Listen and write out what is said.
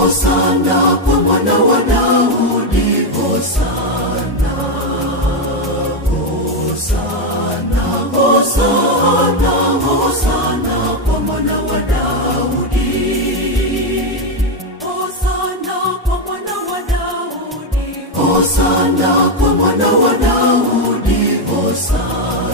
Hosana kwa mwana wa Daudi, Hosana, Hosana, Hosana, Hosana kwa mwana wa Daudi. Hosana kwa mwana wa Daudi, Hosana kwa mwana wa Daudi, Hosana.